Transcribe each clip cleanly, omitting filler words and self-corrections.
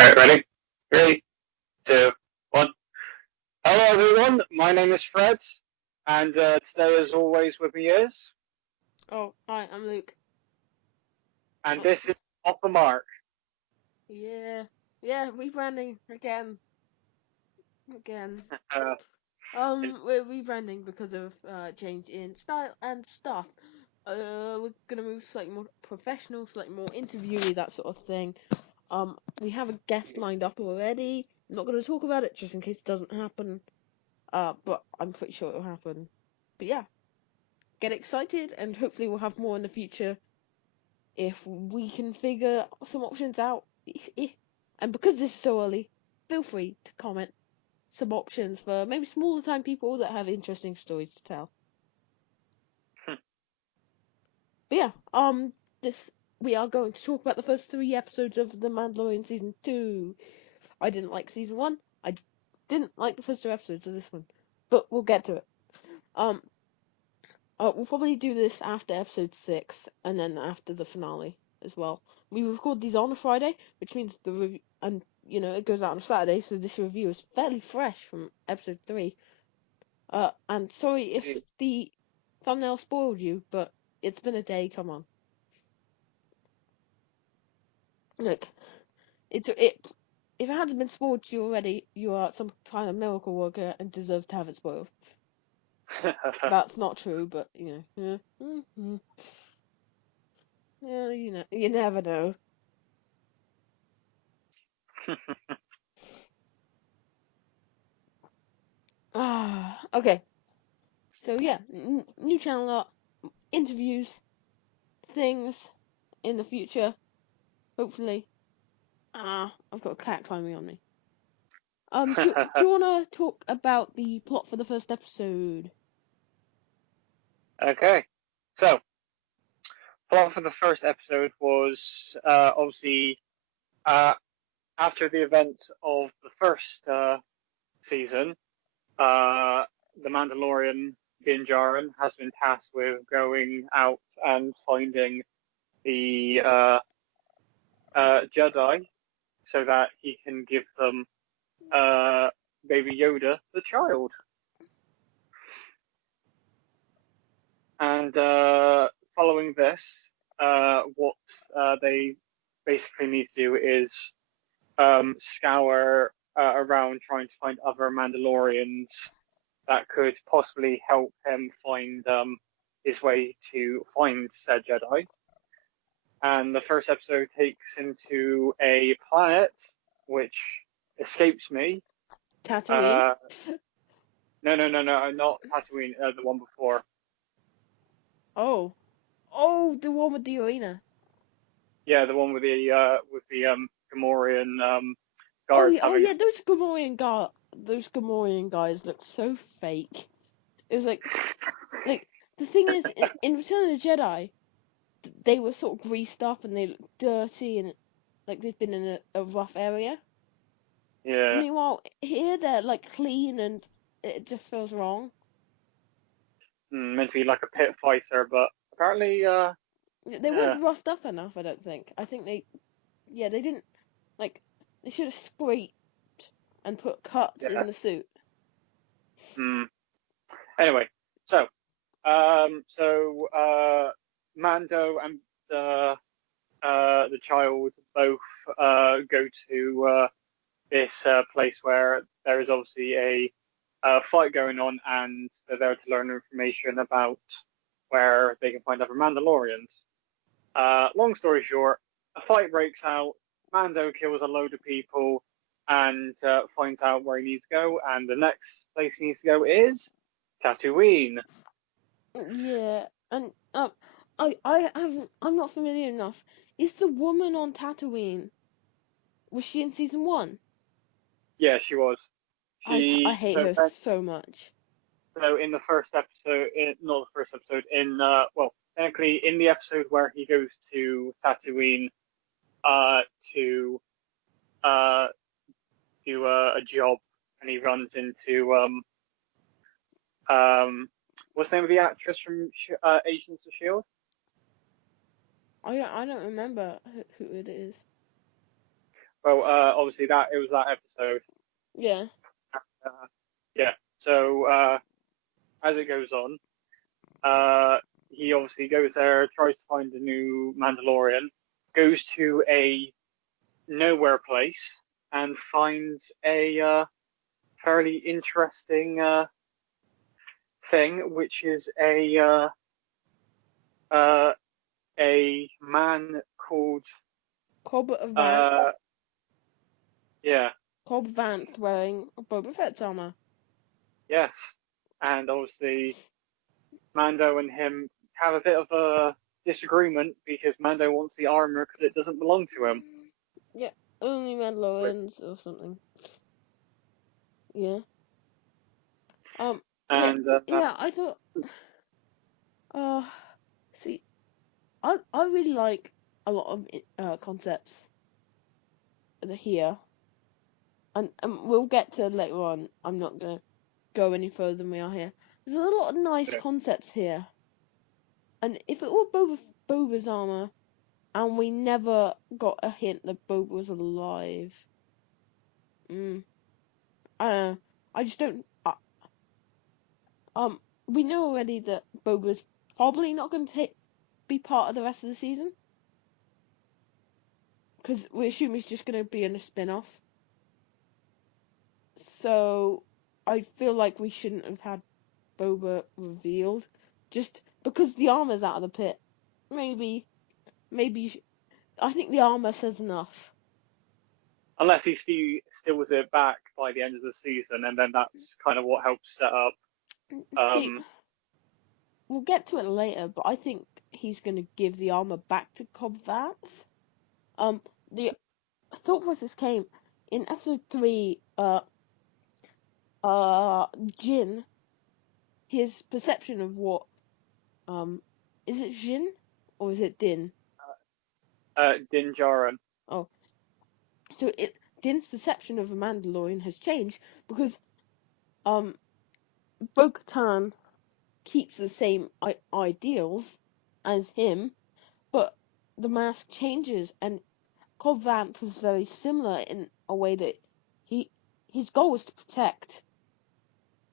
Alright, ready? Three, two, one. Hello everyone, my name is Fred, and today as always with me is, Oh, hi, I'm Luke. and Oh, this is Off the Mark. yeah, yeah, rebranding again. Uh, We're rebranding because of change in style and stuff. We're gonna move slightly more professional, slightly more interviewy, that sort of thing. We have a guest lined up already. I'm not gonna talk about it just in case it doesn't happen. But I'm pretty sure it'll happen. But yeah, get excited, and hopefully we'll have more in the future if we can figure some options out. And because this is so early, feel free to comment some options for maybe smaller time people that have interesting stories to tell. But yeah, this we are going to talk about the first 3 episodes of The Mandalorian season 2. I didn't like season 1. I didn't like the first 2 episodes of this one, but we'll get to it. Um, we'll probably do this after episode 6 and then after the finale as well. We record these on a Friday, which means and it goes out on a Saturday, so this review is fairly fresh from episode 3. And sorry if the thumbnail spoiled you, but it's been a day. Come on, look, it. If it hasn't been spoiled to you already, you are some kind of miracle worker and deserve to have it spoiled. That's not true, but yeah, yeah, you never know. Okay. So yeah, new channel art, interviews, things in the future, hopefully. I've got a cat climbing on me. Do you wanna talk about the plot for the first episode? okay, so plot for the first episode was obviously uh, after the event of the first season, the Mandalorian Din Djarin has been tasked with going out and finding the Jedi so that he can give them Baby Yoda the child. And following this, what they basically need to do is scour around trying to find other Mandalorians that could possibly help him find his way to find said Jedi. And the first episode takes into a planet which escapes me. Tatooine? Uh, no, not Tatooine. The one before. Oh, oh, the one with the arena. Yeah, the one with the Gamorrean Oh guards yeah, oh having. yeah, those Gamorrean guys look so fake. It's like the thing is, in Return of the Jedi, they were sort of greased up and they looked dirty and like they'd been in a rough area. Yeah, Meanwhile, here they're like clean and it just feels wrong. meant to be like a pit fighter, but apparently, They yeah, weren't roughed up enough, I don't think. I think they didn't, like, they should have scraped and put cuts yeah. in the suit. Hmm. Anyway, so Mando and the child both go to this place where there is obviously a fight going on, and they're there to learn information about where they can find other Mandalorians. Long story short, a fight breaks out. Mando kills a load of people and finds out where he needs to go, and the next place he needs to go is Tatooine. Yeah, and I'm not familiar enough. Is the woman on Tatooine? Was she in season 1? Yeah, she was. I She hate her so much. so in the first episode, not the first episode, in well, technically in the episode where he goes to Tatooine, uh, to uh do a job, and he runs into what's the name of the actress from Agents of Shield? I don't remember who it is. Well, obviously it was that episode. Yeah. Uh, yeah. So as it goes on, he obviously goes there, tries to find a new Mandalorian, goes to a nowhere place, and finds a fairly interesting thing, which is uh, a man called Cobb Vanth. uh, yeah, Cobb Vanth wearing Boba Fett's armor. yes, and obviously Mando and him have a bit of a disagreement because Mando wants the armor because it doesn't belong to him. Yeah, only Mandalorians or something. Yeah. Yeah, And yeah. I thought. Uh, see, I really like a lot of concepts here, and we'll get to later on. I'm not gonna go any further than we are here. There's a lot of nice yeah. concepts here, and if it were Boba's armor, and we never got a hint that Boba was alive, I don't know. I just don't. We know already that Boba's probably not going to be part of the rest of the season, because we assume he's just going to be in a spin-off. So I feel like we shouldn't have had Boba revealed, just because the armor's out of the pit. Maybe, I think the armor says enough. Unless he steals it back by the end of the season, and then that's kind of what helps set up. See, we'll get to it later, but I think he's going to give the armor back to Cobb Vanth. The thought process came in episode 3. Jin, his perception of what, is it Jin or is it Din? Din Djarin. Oh, so Din's perception of a Mandalorian has changed because Bo-Katan keeps the same ideals as him, but the mask changes, and Cobb Vanth was very similar in a way that his goal was to protect,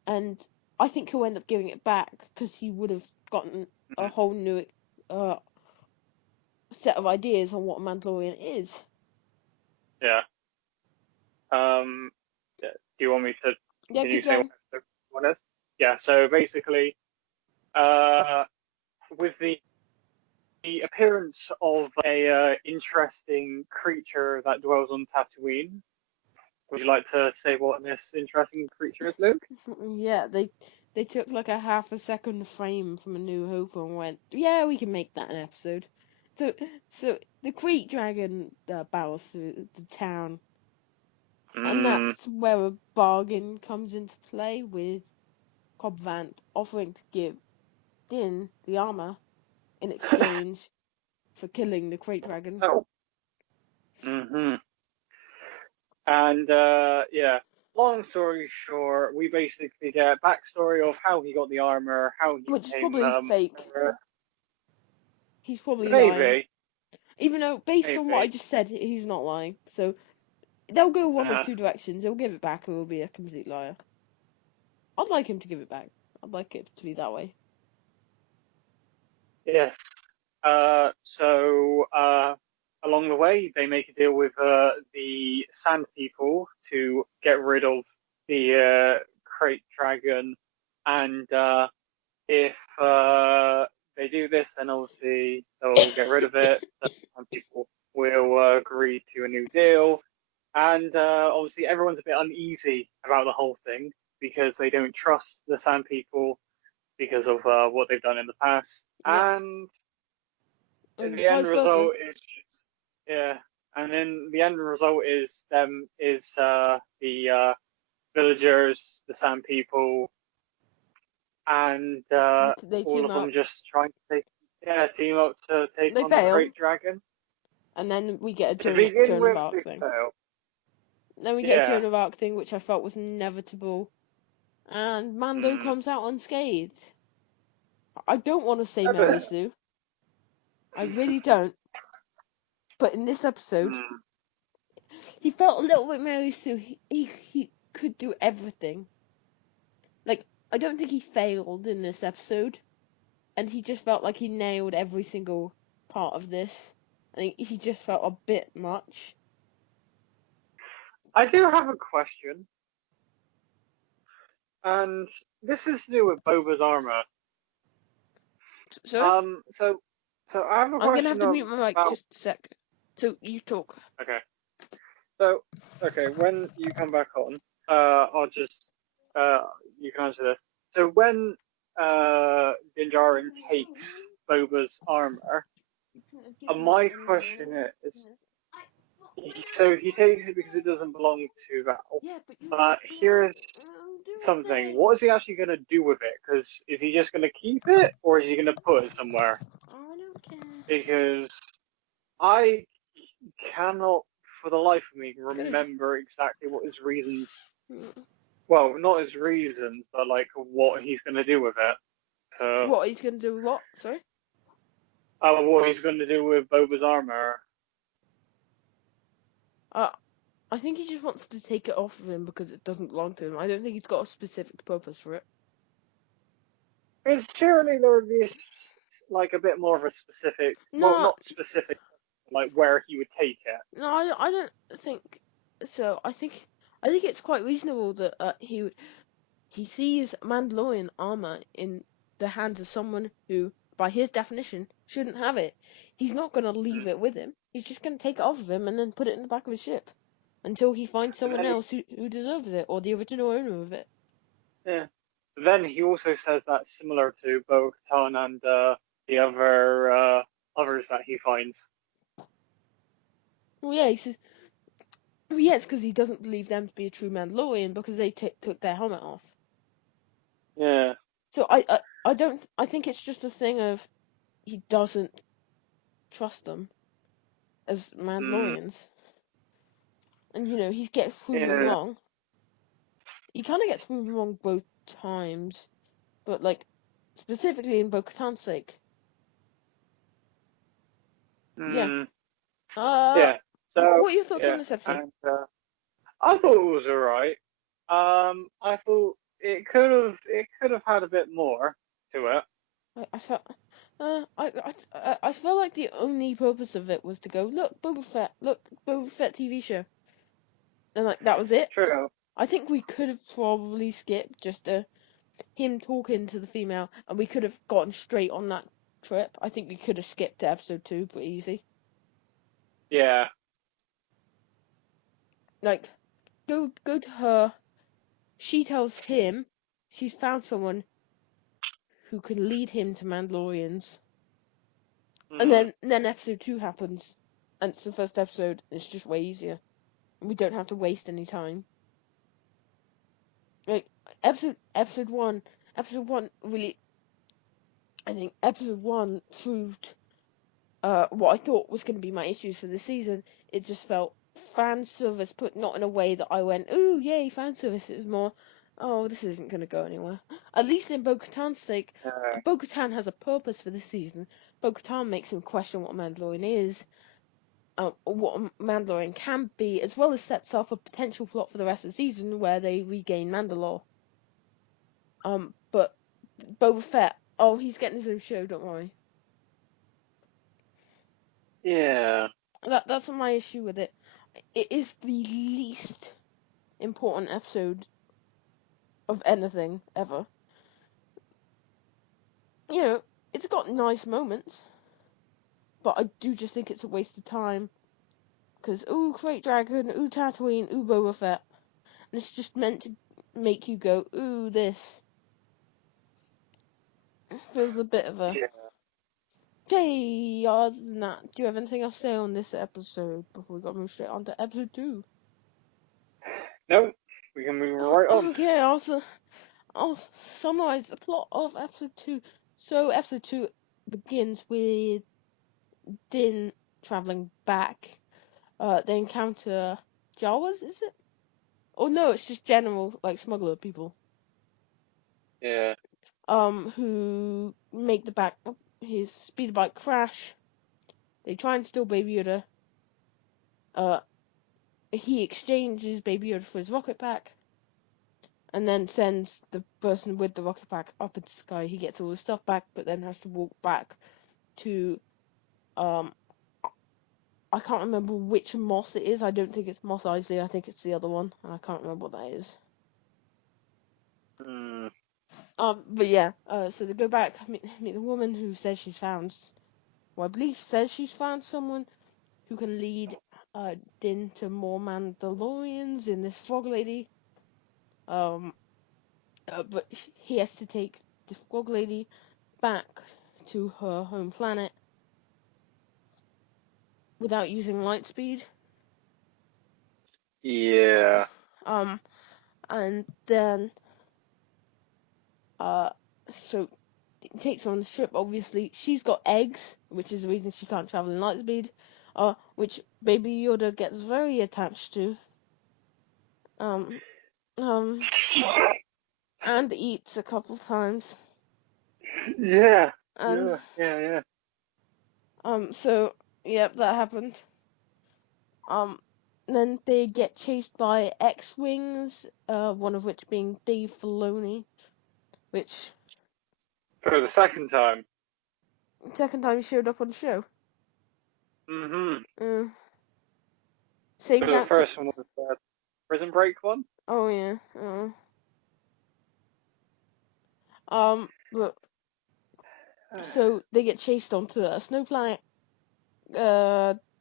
and I think he'll end up giving it back because he would have gotten a whole new set of ideas on what a Mandalorian is. Yeah. Do you want me to Yeah, continue keep saying going. what one is? Yeah. So basically, with the appearance of a interesting creature that dwells on Tatooine, would you like to say what this interesting creature is, Luke? Yeah, they took like a half a second frame from A New Hope and went, yeah, we can make that an episode. So the Crete Dragon barrels through the town, and that's where a bargain comes into play with Cobb Vanth offering to give Din the armor in exchange for killing the Crate Dragon. Oh. Mm-hmm. And yeah, long story short, we basically get backstory of how he got the armor, how he Which is became probably fake. He's probably lying. maybe, Even though, based on what I maybe. just said, he's not lying. So they'll go one of two directions. He'll give it back or he'll be a complete liar. I'd like him to give it back. I'd like it to be that way. Yes. So along the way, they make a deal with the Sand People to get rid of the Crate Dragon, and if they do this, then obviously they'll get rid of it. So Sand People will agree to a new deal, and obviously everyone's a bit uneasy about the whole thing because they don't trust the Sand People because of what they've done in the past, Yeah. and And the end vice versa. result is yeah, and then the end result is the villagers, the Sand People, and They all team of them up. just trying to team up to take They on the fail. Great Dragon. And then we get a To begin Joan of with, Arc they thing. fail. Then we get a Yeah. Joan of Arc thing, which I felt was inevitable. And Mando comes out unscathed. I don't want to say Mary Sue. I really don't. But in this episode, he felt a little bit Mary Sue. He could do everything. Like, I don't think he failed in this episode, and he just felt like he nailed every single part of this. I think he just felt a bit much. I do have a question, and this is to do with Boba's armor. So So I have a I'm gonna have question to mute my mic about. just a sec. So you talk. Okay. So, okay, when you come back on, I'll just you can answer this. So when Din Djarin takes Boba's armor, my question is, so he takes it because it doesn't belong to Val. Yeah, but you But here's do a something: thing. what is he actually going to do with it? Because is he just going to keep it, or is he going to put it somewhere? I don't care. Because I cannot, for the life of me, Good. remember exactly what his reasons. Mm. Well, not his reasons, but like what he's going to do with it. What he's gonna do with what? Sorry. What he's going to do with Boba's armor. I think he just wants to take it off of him because it doesn't belong to him. I don't think he's got a specific purpose for it. Because surely there would be like a bit more of a specific, well, No, not specific, like where he would take it. no, I don't think so. I think it's quite reasonable that he sees Mandalorian armor in the hands of someone who, by his definition, shouldn't have it. He's not gonna leave Mm. it with him. He's just gonna take it off of him and then put it in the back of his ship until he finds And someone then, else who deserves it, or the original owner of it. yeah. Then he also says that similar to Bo-Katan and the other others that he finds. Well, yeah, he says. Well, yeah, it's because he doesn't believe them to be a true Mandalorian because they took their helmet off. Yeah. So I don't. I think it's just a thing of he doesn't trust them as Mm. Mandalorians, and he's gets proven Yeah. wrong. He kind of gets proven wrong both times, but like specifically in Bo-Katan's sake. Yeah. Mm. Yeah. So What are your thoughts on yeah, this episode? and I thought it was alright. I thought it could have had a bit more to it. I felt. I felt like the only purpose of it was to go look Boba Fett TV show, and like that was it. True. I think we could have probably skipped just him talking to the female, and we could have gotten straight on that trip. I think we could have skipped to episode 2 pretty easy. Yeah. Like, go to her. She tells him she's found someone who can lead him to Mandalorians, and Mm. then episode 2 happens, and it's the first episode. And it's just way easier, and we don't have to waste any time. Like episode one really. I think episode 1 proved what I thought was going to be my issues for the season. It just felt fan service, but not in a way that I went, ooh, yay, fan service. It was more, oh, this isn't going to go anywhere. At least in Bo-Katan's sake, Uh, Bo-Katan has a purpose for this season. Bo-Katan makes him question what a Mandalorian is, what a Mandalorian can be, as well as sets up a potential plot for the rest of the season where they regain Mandalore. But Boba Fett, oh, he's getting his own show, don't worry. yeah. That's my issue with it. It is the least important episode of anything ever. It's got nice moments, but I do just think it's a waste of time. Because, ooh, Crate Dragon, ooh, Tatooine, ooh, Boba Fett. And it's just meant to make you go, ooh, this. It feels a bit of a. Yeah. Okay, other than that, do you have anything else to say on this episode before we got to move straight on to episode 2? No, we can move right on. Okay, I'll summarize the plot of episode 2. So, episode 2 begins with Din traveling back. They encounter Jawas, is it? Oh no, it's just general, like, smuggler people. Yeah. Who make his speeder bike crash. They try and steal Baby Yoda. he exchanges Baby Yoda for his rocket pack, and then sends the person with the rocket pack up into the sky. He gets all his stuff back, but then has to walk back to I can't remember which Moss it is. I don't think it's Moss Eisley. I think it's the other one, and I can't remember what that is. Hmm. But yeah. So they go back, meet the woman who says she's found. Well, I believe says she's found someone who can lead Din to more Mandalorians in this frog lady. But he has to take the frog lady back to her home planet without using light speed. Yeah. And then so he takes her on the ship. Obviously, she's got eggs, which is the reason she can't travel in light speed. Which Baby Yoda gets very attached to. Um, and eats a couple times. Yeah. And Yeah. so yep, that happened. Then they get chased by X-wings, one of which being Dave Filoni, which For the second time. second time he showed up on the show. Mm-hmm. Same For the character. first one was the Prison Break one. Oh yeah. But so they get chased onto a snow planet.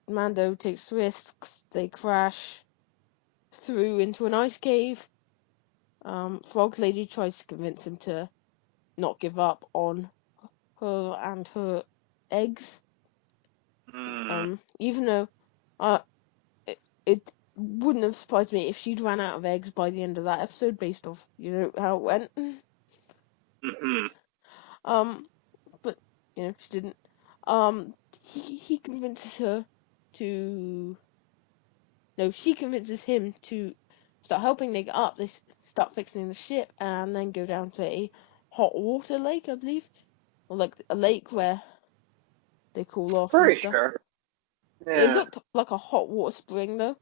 Mando takes risks. They crash through into an ice cave. Frog Lady tries to convince him to not give up on her and her eggs. Even though it wouldn't have surprised me if she'd ran out of eggs by the end of that episode, based off how it went. But she didn't. He convinces her to. No, she convinces him to start helping they get up. They start fixing the ship and then go down to a hot water lake, I believe, or like a lake where they cool off and Pretty stuff. sure. It Yeah. looked like a hot water spring though,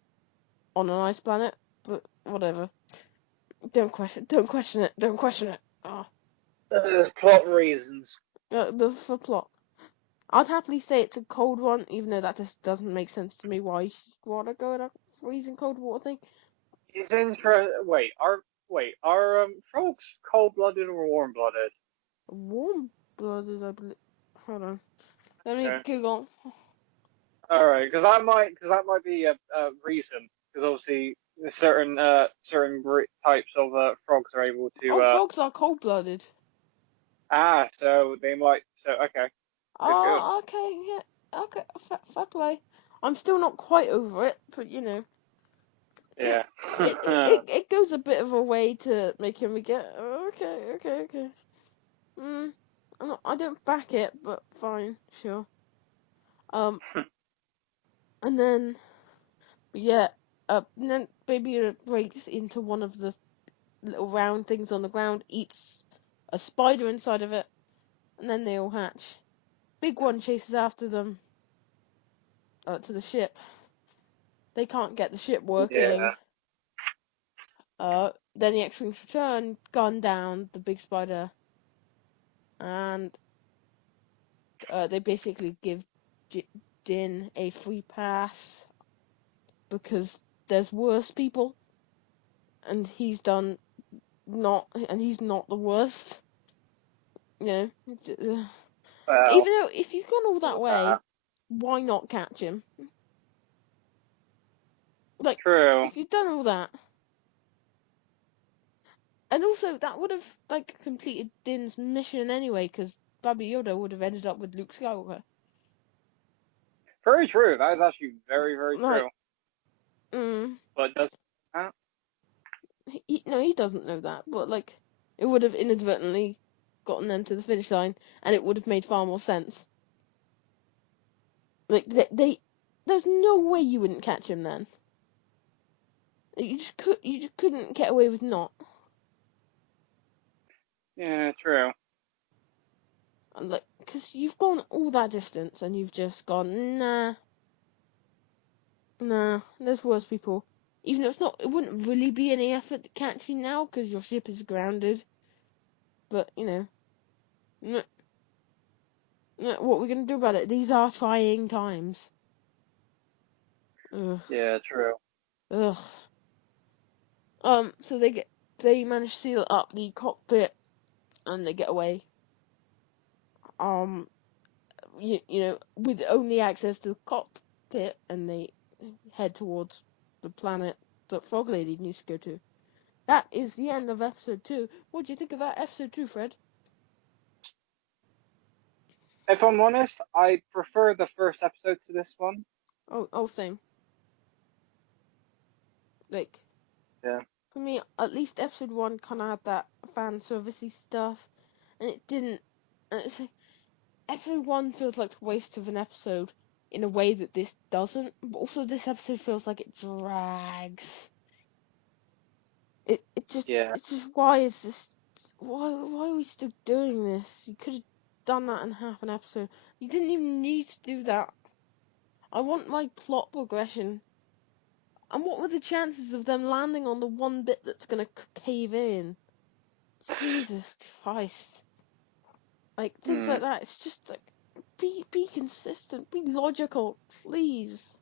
on an ice planet, but whatever. Don't question it. Don't question it. There's plot reasons. For plot. I'd happily say it's a cold one, even though that just doesn't make sense to me. Why you want to go in a freezing cold water thing? He's are frogs cold-blooded or warm-blooded? Warm blooded, I believe. Hold on. Let me Okay. Google. All right, because that might be a reason. Because obviously certain types of frogs are able to Frogs are cold blooded. so they might okay. Good. Oh, okay, yeah. Okay, fair play. I'm still not quite over it, but it, Yeah. it goes a bit of a way to make him get okay. I don't back it, but fine, sure. And then and then Baby breaks into one of the little round things on the ground, eats a spider inside of it, and then they all hatch. Big one chases after them to the ship. They can't get the ship working. Yeah. Then the X-wings return, gun down the big spider, and they basically give Din a free pass because there's worse people, and he's not the worst. Even Well, though if you've gone all that way, that. why not catch him? Like, True. if you've done all that, and also that would have completed Din's mission anyway, because Baby Yoda would have ended up with Luke Skywalker. Very true. That is actually very, very Like, true. But does he doesn't know that, but it would have inadvertently gotten them to the finish line, and it would have made far more sense. Like there's no way you wouldn't catch him then. You just couldn't get away with not. Yeah, true. And because you've gone all that distance and you've just gone, nah, there's worse people. Even though it wouldn't really be any effort to catch you now because your ship is grounded. But, what we're gonna do about it? These are trying times. Ugh. Yeah, true. Ugh. So they manage to seal up the cockpit and they get away. With only access to the cockpit, and they head towards the planet that Frog Lady needs to go to. That is the end of episode 2. What do you think of that episode 2, Fred? If I'm honest, I prefer the first episode to this one. Oh, same. Like, Yeah. for me, at least episode 1 kind of had that fan servicey stuff, and it didn't. And it's like, episode 1 feels like a waste of an episode in a way that this doesn't, but also this episode feels like it drags. Yeah. It's just, why is this, why are we still doing this? You could have done that in half an episode. You didn't even need to do that. I want my plot progression. And what were the chances of them landing on the one bit that's gonna cave in? Jesus Christ. Like, things Hmm. like that, it's just like, be consistent, be logical, please.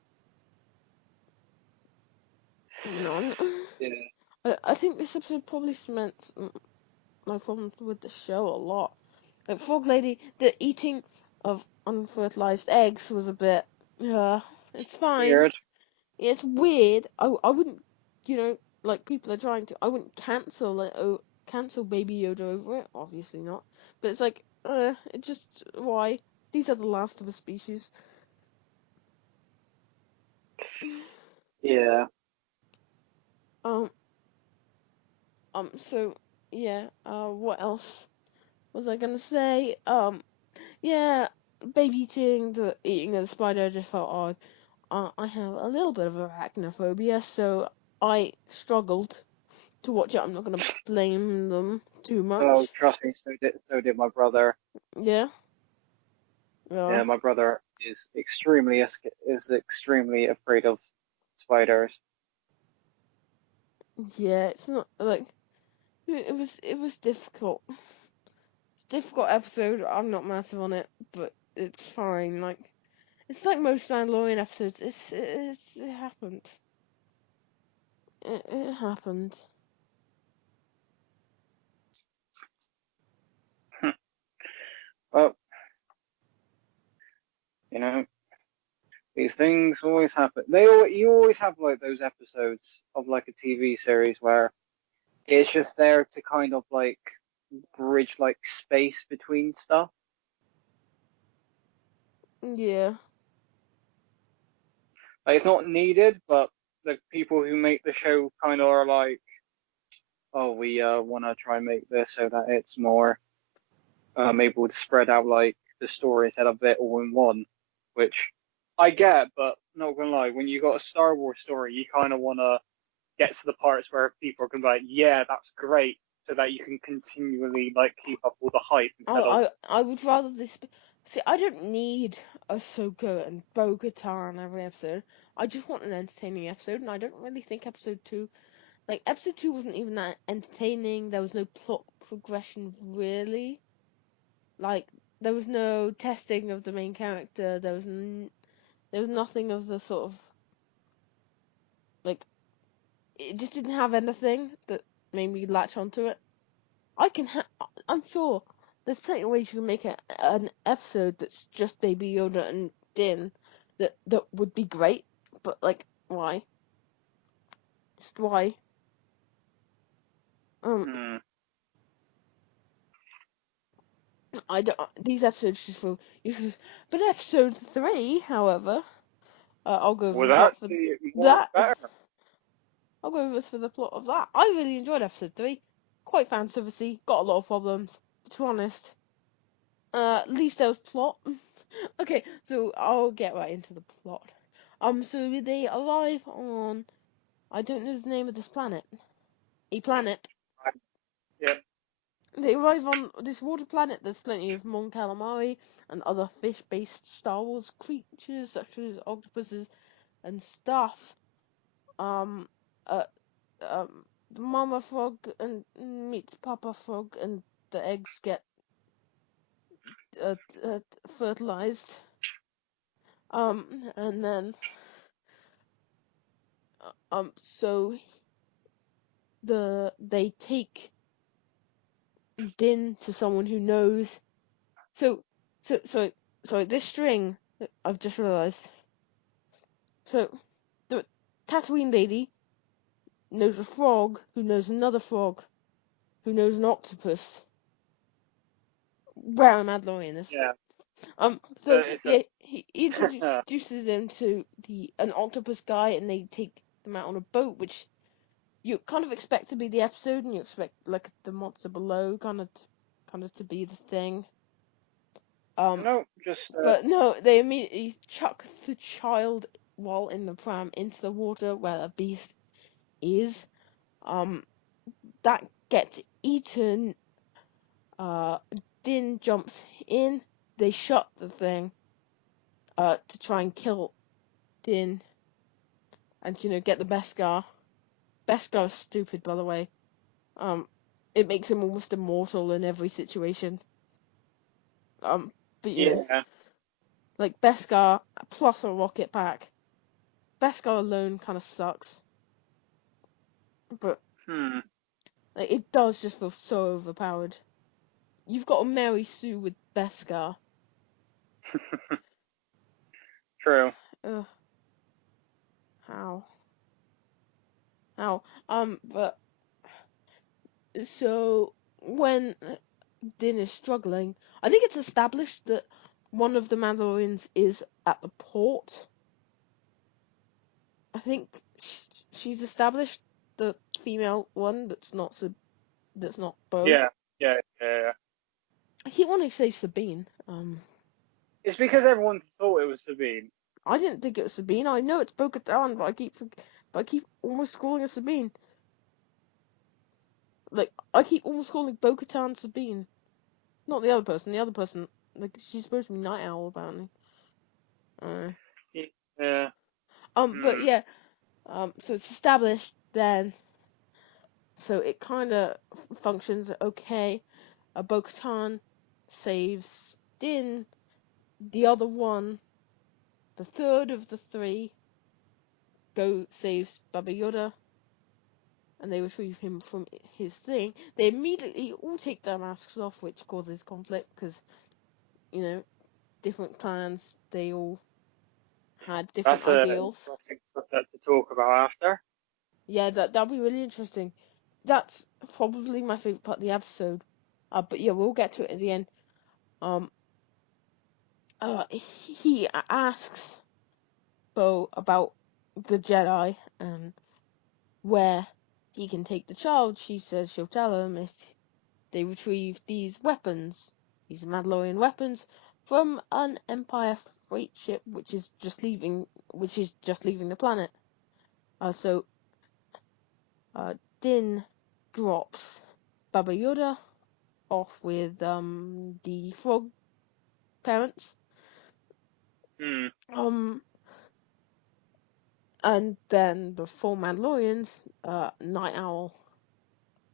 No, Yeah. I think this episode probably cements my problems with the show a lot. Like, Frog Lady, the eating of unfertilized eggs was a bit, it's fine. Weird. It's weird. I wouldn't, like people are trying to, I wouldn't cancel it, cancel Baby Yoda over it. Obviously not. But it's like, it just, why? These are the last of a species. Yeah. Um, so, yeah, what else was I gonna say? Yeah, baby eating of the spider just felt odd. I have a little bit of arachnophobia, so I struggled to watch it. I'm not gonna blame them too Oh, much. trust me, so did my brother. Yeah, yeah, Yeah, my brother is extremely afraid of spiders. yeah. It's not like it was difficult. It's a difficult episode. I'm not massive on it, but it's fine. Like, it's like most Mandalorian episodes. It happened. It happened. Well, you know, these things always happen. You always have like those episodes of like a TV series where it's just there to kind of like bridge like space between stuff. Yeah. Like, it's not needed, but the people who make the show kind of are like, oh, we want to try and make this so that it's more able to spread out like the story instead of it all in one, which I get, but not gonna lie, when you got a Star Wars story, you kind of want to get to the parts where people can be like, yeah, that's great, so that you can continually like keep up all the hype instead of I would rather this. See, I don't need Ahsoka and Bo-Katan in every episode. I just want an entertaining episode, and I don't really think episode 2 wasn't even that entertaining. There was no plot progression really. Like, there was no testing of the main character. There was nothing of the sort of, like, it just didn't have anything that made me latch onto it. I'm sure there's plenty of ways you can make an episode that's just Baby Yoda and Din that would be great, but like, why? Just why? Um, hmm. I don't. These episodes just feel useless. But episode 3, however, I'll go over Well, the plot that's for the more that. better. I'll go over for the plot of that. I really enjoyed episode 3. Quite fan servicey. Got a lot of problems. But to be honest, at least there was plot. Okay, so I'll get right into the plot. So they arrive on, I don't know the name of this planet. A planet. Yep. They arrive on this water planet. There's plenty of Mon Calamari and other fish-based Star Wars creatures such as octopuses and stuff. Um, uh, the mama frog and meets Papa frog, and the eggs get uh, uh, fertilized. And then so they take Din to someone who knows. So this string I've just realized. So the Tatooine lady knows a frog who knows another frog who knows an octopus where a Mandalorian is. Yeah. So It's yeah, he introduces him to an octopus guy, and they take them out on a boat, which you kind of expect to be the episode, and you expect like the monster below kind of to be the thing. no, just But no, they immediately chuck the child while in the pram into the water where the beast is. That gets eaten. Din jumps in. They shot the thing to try and kill Din and get the Beskar. Beskar is stupid, by the way. It makes him almost immortal in every situation. But yeah. like Beskar plus a rocket pack. Beskar alone kind of sucks, but Hmm. it does just feel so overpowered. You've got to marry Sue with Beskar. True. Ugh, how? How? But so when Din is struggling, I think it's established that one of the Mandalorians is at the port. I think she's established the female one that's not Bo. Yeah. Yeah. Yeah. I keep wanting to say Sabine. It's because everyone thought it was Sabine. I didn't think it was Sabine. I know it's Bo-Katan, but I keep almost calling her Sabine. Like I keep almost calling Bo-Katan Sabine. Not the other person. The other person, like she's supposed to be Night Owl apparently. Uh, Yeah. but Hmm. yeah. So it's established then. So it kind of functions okay. Bo-Katan saves Din. The other one, the third of the three, saves Baba Yoda, and they retrieve him from his thing. They immediately all take their masks off, which causes conflict because different clans, they all had different That's an ideals. interesting subject to talk about after. Yeah, that'll be really interesting. That's probably my favorite part of the episode. But yeah, we'll get to it at the end. Um, he asks Bo about the Jedi and where he can take the child. She says she'll tell him if they retrieve these weapons, these Mandalorian weapons, from an Empire freight ship which is just leaving the planet. So Din drops Baba Yoda off with the frog parents. Hmm. And then the four Mandalorians, Night Owl,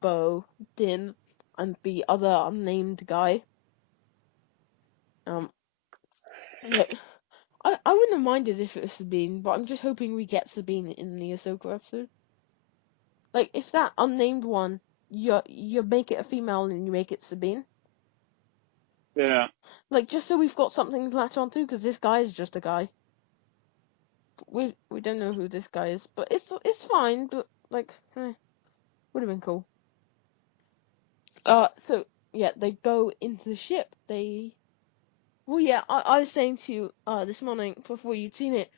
Bo, Din, and the other unnamed guy. Like, I wouldn't have minded if it was Sabine, but I'm just hoping we get Sabine in the Ahsoka episode. Like, if that unnamed one, you make it a female and you make it Sabine. Yeah. Like, just so we've got something to latch onto, because this guy is just a guy. We don't know who this guy is, but it's fine. But like, would have been cool. So yeah, they go into the ship. Well, yeah, I was saying to you this morning before you'd seen it.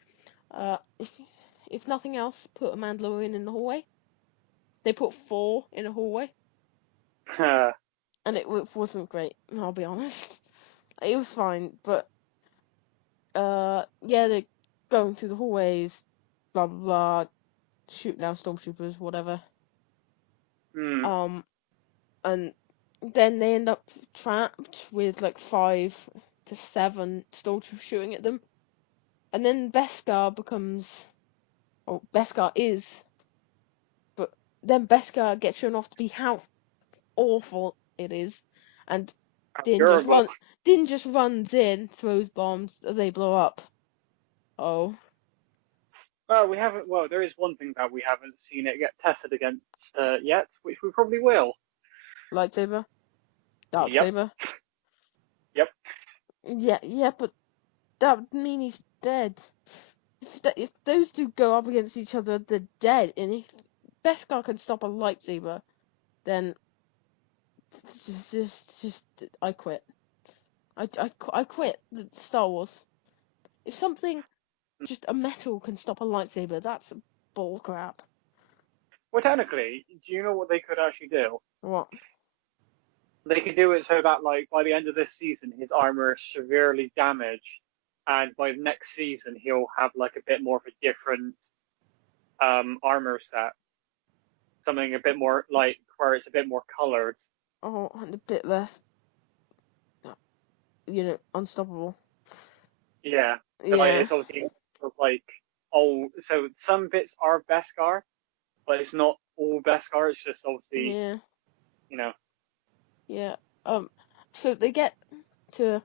If nothing else, put a Mandalorian in the hallway. They put 4 in a hallway, and it wasn't great. I'll be honest. It was fine, but yeah, they're going through the hallways, blah blah blah, shooting down stormtroopers, whatever. Hmm. And then they end up trapped with like 5 to 7 stormtroopers shooting at them, and then Beskar is then Beskar gets shown off to be how awful it is, and Durable. Din just runs in, throws bombs, they blow up. Oh. Well, we haven't. Well, there is one thing that we haven't seen it get tested against yet, which we probably will. Lightsaber? Dark Yep. saber? Yep. Yeah, but that would mean he's dead. If those two go up against each other, they're dead. And if Beskar can stop a lightsaber, then just I quit. I quit the Star Wars. If something, just a metal can stop a lightsaber, that's bull crap. Well, technically, do you know what they could actually do? What? They could do it so that, like, by the end of this season, his armor is severely damaged, and by next season, he'll have like a bit more of a different armor set, something a bit more like where it's a bit more colored. Oh, and a bit less, unstoppable. Yeah, so like Yeah. it's obviously sort of like so some bits are Beskar, but it's not all Beskar. It's just obviously Yeah. you know. Yeah. So they get to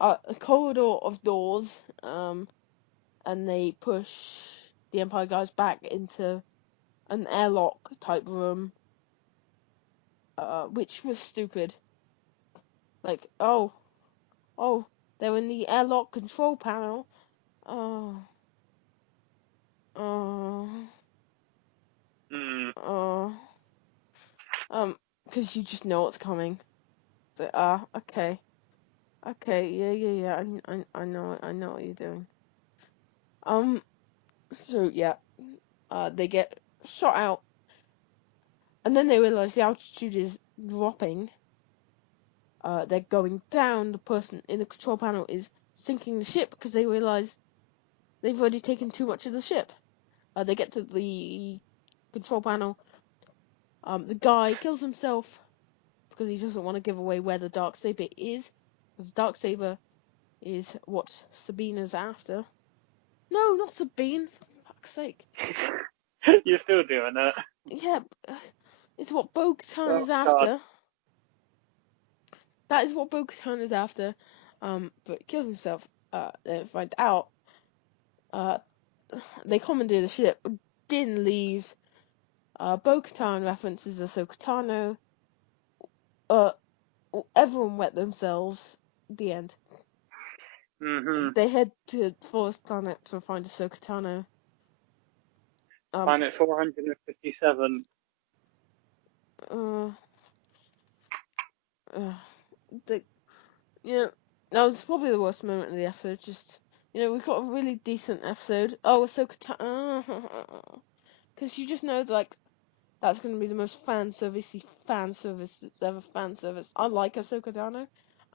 a corridor of doors, and they push the Empire guys back into an airlock type room, which was stupid. Like, oh, they're in the airlock control panel. Oh, oh, Mm. oh. Because you just know what's coming. So, okay. Okay, yeah. I know what you're doing. So yeah, they get shot out, and then they realize the altitude is dropping. They're going down. The person in the control panel is sinking the ship because they realize they've already taken too much of the ship. They get to the control panel. The guy kills himself because he doesn't want to give away where the dark saber is. Because the dark saber is what Sabina's after. No, not Sabine. For fuck's sake. You're still doing it. Yeah, it's what Bo-Katan Oh is God. after. That is what Bo-Katan is after. But kills himself. They find out. They commandeer the ship. Din leaves. Bo-Katan references Ahsoka Tano. Uh, everyone wet themselves. The end. Mm-hmm. They head to Forest Planet to find Ahsoka Tano. Planet 457. Uh, uh, the that was probably the worst moment of the episode. Just we got a really decent episode. Oh, Ahsoka Tano, because you just know like that's going to be the most fan servicey fan service that's ever fan service. I like Ahsoka Tano,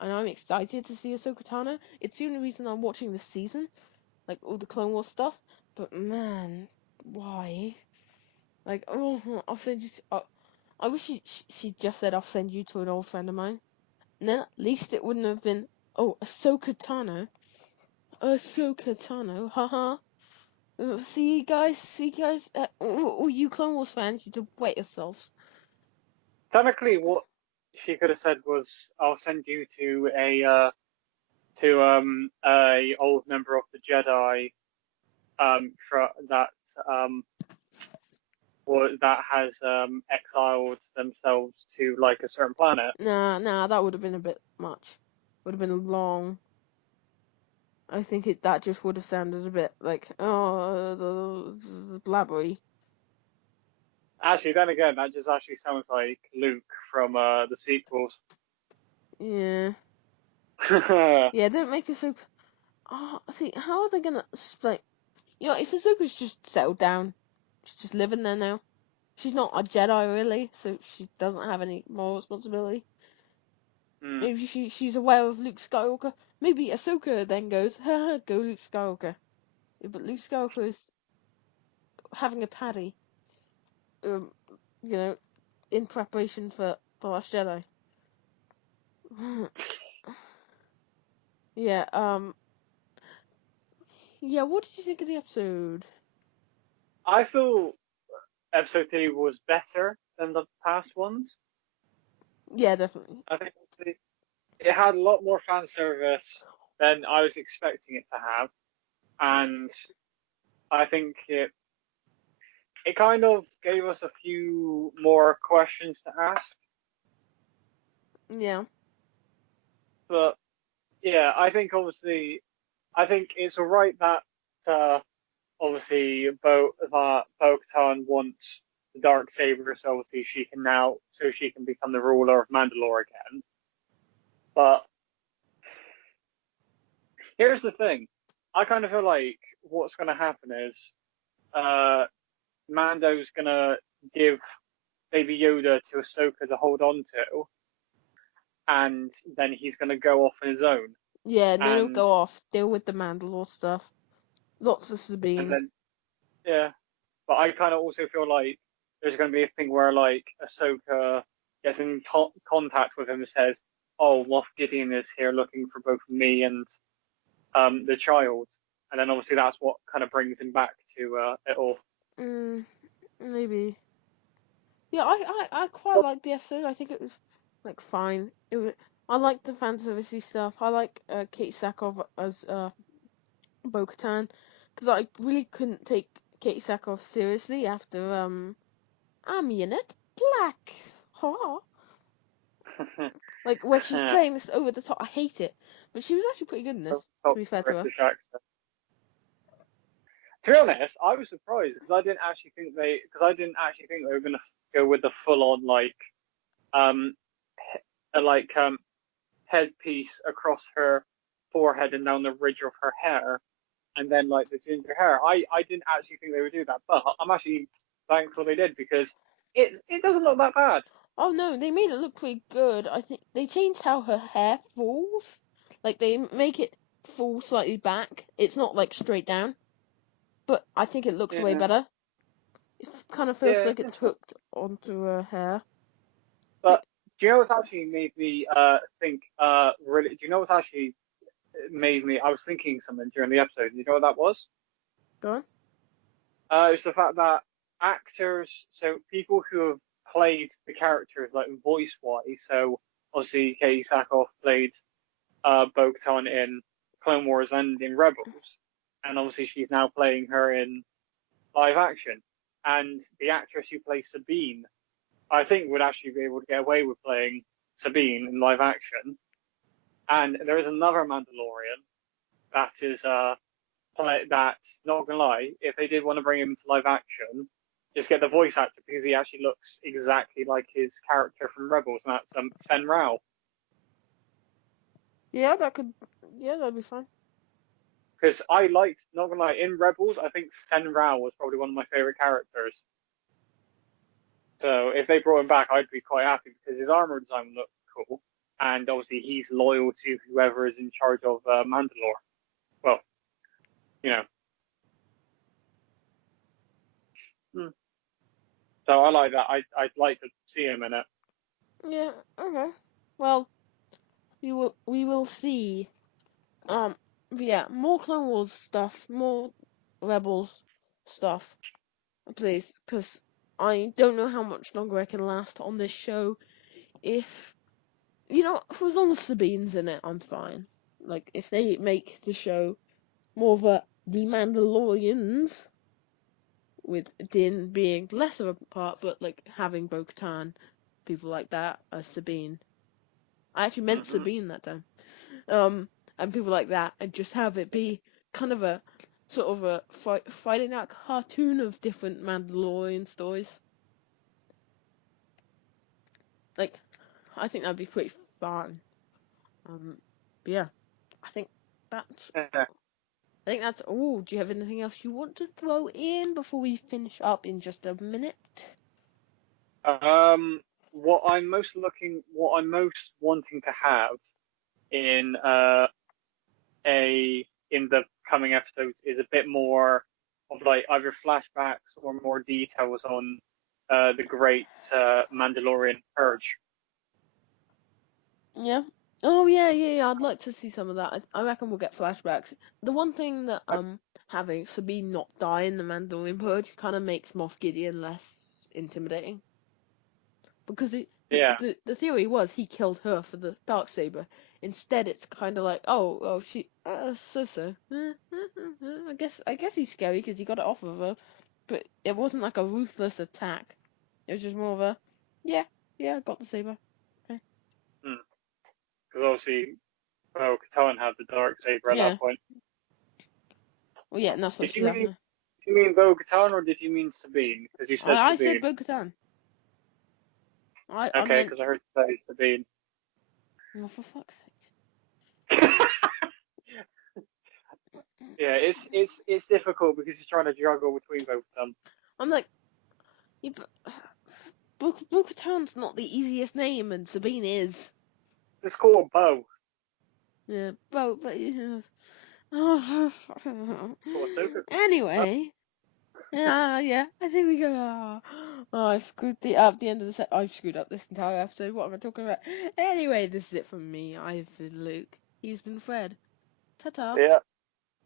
and I'm excited to see Ahsoka Tano. It's the only reason I'm watching this season, like all the Clone Wars stuff. But man, why? Like, I'll send you. I wish she just said I'll send you to an old friend of mine. And then at least it wouldn't have been, oh, Ahsoka Tano. Ahsoka Tano, haha. See guys, all you Clone Wars fans, you to wet yourselves. Technically, what she could have said was, "I'll send you to a old member of the Jedi for that that has exiled themselves to like a certain planet." Nah, that would have been a bit much. Would have been long. I think that just would have sounded a bit like, the blabbery. Actually, then again, that just actually sounds like Luke from the sequels. Yeah. Yeah, don't make Ahsoka. Oh, see, how are they gonna like? If Ahsoka's just settled down, she's just living there now. She's not a Jedi really, so she doesn't have any moral responsibility. Hmm. Maybe she's aware of Luke Skywalker. Maybe Ahsoka then goes, haha, go Luke Skywalker. Yeah, but Luke Skywalker is having a paddy, um, in preparation for Last Jedi. Yeah, yeah, what did you think of the episode? I feel episode 3 was better than the past ones. Yeah, definitely. I think it had a lot more fan service than I was expecting it to have, and I think it kind of gave us a few more questions to ask. Yeah. But yeah, I think it's alright that obviously Bo-Katan wants the dark saber, so obviously she can become the ruler of Mandalore again. But here's the thing, I kind of feel like what's going to happen is uh, Mando's going to give Baby Yoda to Ahsoka to hold on to, and then he's going to go off on his own. Yeah, and then he'll And go off, deal with the Mandalore stuff. Lots of and Sabine. then yeah, but I kind of also feel like there's going to be a thing where like Ahsoka gets in contact with him and says, "Oh, Moff Gideon is here looking for both me and the child," and then obviously that's what kind of brings him back to it all. Maybe. Yeah, I quite liked the episode. I think it was like fine. I like the fan servicey stuff. I like Kate Sackhoff as Bo-Katan because I really couldn't take Kate Sackhoff seriously after I'm Unit Black. Ha. Like when she's Yeah, playing this over the top, I hate it. But she was actually pretty good in this. To top be fair to her. British accent. To be honest, I was surprised because I didn't actually think they were going to go with the full on um like headpiece across her forehead and down the ridge of her hair, and then like the ginger hair. I didn't actually think they would do that, but I'm actually thankful they did because it doesn't look that bad. Oh no, they made it look pretty good. I think they changed how her hair falls. Like they make it fall slightly back. It's not like straight down, but I think it looks way Yeah, better. It kind of feels yeah, like it's it's fine. hooked onto her hair. But do you know what's actually made me think really? Do you know what's actually made me? I was thinking something during the episode. You know what that was? Go on. It's the fact that actors, so people who have played the characters like voice wise, so obviously Katie Sackhoff played Bo-Katan in Clone Wars and in Rebels, and obviously she's now playing her in live action. And the actress who plays Sabine, I think, would actually be able to get away with playing Sabine in live action. And there is another Mandalorian that is that, not gonna lie, if they did want to bring him to live action, just get the voice actor because he actually looks exactly like his character from Rebels, and that's Fen Rao. Yeah, that could. Yeah, that'd be fine. Because I liked, not gonna lie, in Rebels, I think Fen Rao was probably one of my favorite characters. So if they brought him back, I'd be quite happy because his armor design looked cool, and obviously he's loyal to whoever is in charge of Mandalore. Well, you know. Hmm. So I like that. I'd like to see him in it. Yeah. Okay. Well, we will see. But yeah, more Clone Wars stuff, more Rebels stuff, please, because I don't know how much longer I can last on this show. If for as long as Sabine's in it, I'm fine. Like if they make the show more of the Mandalorians, with Din being less of a part, but like having Bo-Katan, people like that as Sabine. I actually meant Hmm. Sabine that time. And people like that, and just have it be kind of a sort of a fighting out cartoon of different Mandalorian stories. Like, I think that'd be pretty fun. But yeah, I think that's. Yeah. I think that's all. Do you have anything else you want to throw in before we finish up in just a minute? Um, what I'm most wanting to have in in the coming episodes is a bit more of like either flashbacks or more details on the great Mandalorian purge. Yeah. Oh yeah. I'd like to see some of that. I reckon we'll get flashbacks. The one thing that having Sabine not die in the Mandalorian Purge kind of makes Moff Gideon less intimidating. Because Yeah, the theory was he killed her for the Darksaber. Instead, it's kind of like, oh, she, so. I guess he's scary because he got it off of her, but it wasn't like a ruthless attack. It was just more of a, yeah, got the saber. Okay. because obviously, well, Katan had the dark saber at Yeah. that point. Well, yeah, and that's what Did she you left mean me. did you mean Bo Katan or did you mean Sabine? Because you said I said Sabine. Bo-Katan. I Okay, meant, because I heard you say Sabine. oh, for fuck's sake. Yeah, it's difficult because you're trying to juggle between both of them. I'm like, yeah, but Bo-Katan's not the easiest name, and Sabine is. It's called Bo. Yeah, but Or Ahsoka. anyway, yeah, I think we go. I screwed the end of the set. I've screwed up this entire episode. What am I talking about? Anyway, this is it from me. I've been Luke. He's been Fred. Ta-ta. Yeah.